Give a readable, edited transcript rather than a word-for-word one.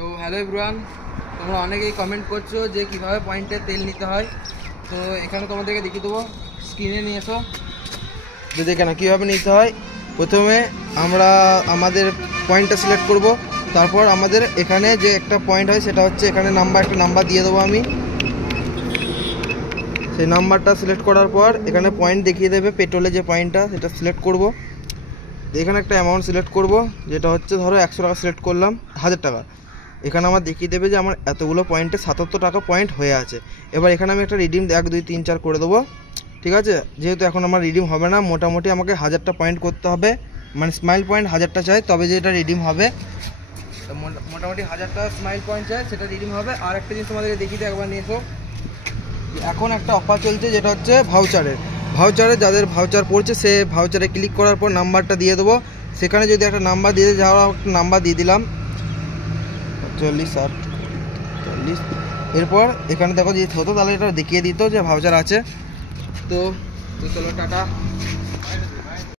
তো hello everyone, তোমরা অনেকেই কমেন্ট করছো যে কীভাবে পয়েন্টে তেল নিতে হয়। তো এখানে তোমাদেরকে দেখিয়ে দেবো, স্ক্রিনে নিয়ে এসো যে দেখে না কীভাবে নিতে হয়। প্রথমে আমরা আমাদের পয়েন্টটা সিলেক্ট করব, তারপর আমাদের এখানে যে একটা পয়েন্ট হয় সেটা হচ্ছে এখানে একটা নাম্বার দিয়ে দেবো আমি। সেই নাম্বারটা সিলেক্ট করার পর এখানে পয়েন্ট দেখিয়ে দেবে, পেট্রোলে যে পয়েন্টটা সেটা সিলেক্ট করব। এখানে একটা অ্যামাউন্ট সিলেক্ট করব, যেটা হচ্ছে ধরো 100 টাকা সিলেক্ট করলাম, 1000 টাকা। এখানে আমার দেখিয়ে দেবে যে আমার এতগুলো পয়েন্টে 77 টাকা পয়েন্ট হয়ে আছে। এবার এখানে আমি একটা রিডিম 1 2 3 4 করে দেবো, ঠিক আছে। যেহেতু এখন আমার রিডিম হবে না, মোটামুটি আমাকে 1000টা পয়েন্ট করতে হবে, মানে স্মাইল পয়েন্ট 1000টা চাই, তবে যে এটা রিডিম হবে। মোটামুটি 1000টা স্মাইল পয়েন্ট চাই, সেটা রিডিম হবে। আর একটা জিনিস তোমাদেরকে দেখিয়ে দিই, একবার নিয়ে এসো। এখন একটা অফার চলছে, যেটা হচ্ছে ভাউচারে যাদের ভাউচার পড়ছে সে ভাউচারে ক্লিক করার পর নাম্বারটা দিয়ে দেবো। সেখানে যদি একটা নাম্বার দিয়ে যাওয়া, একটা নাম্বার দিয়ে দিলাম 40 আর 40। এরপর এখানে দেখো যদি হতো তাহলে এটা দেখিয়ে দিত যে ভাউচার আছে। তো চলো টাটা।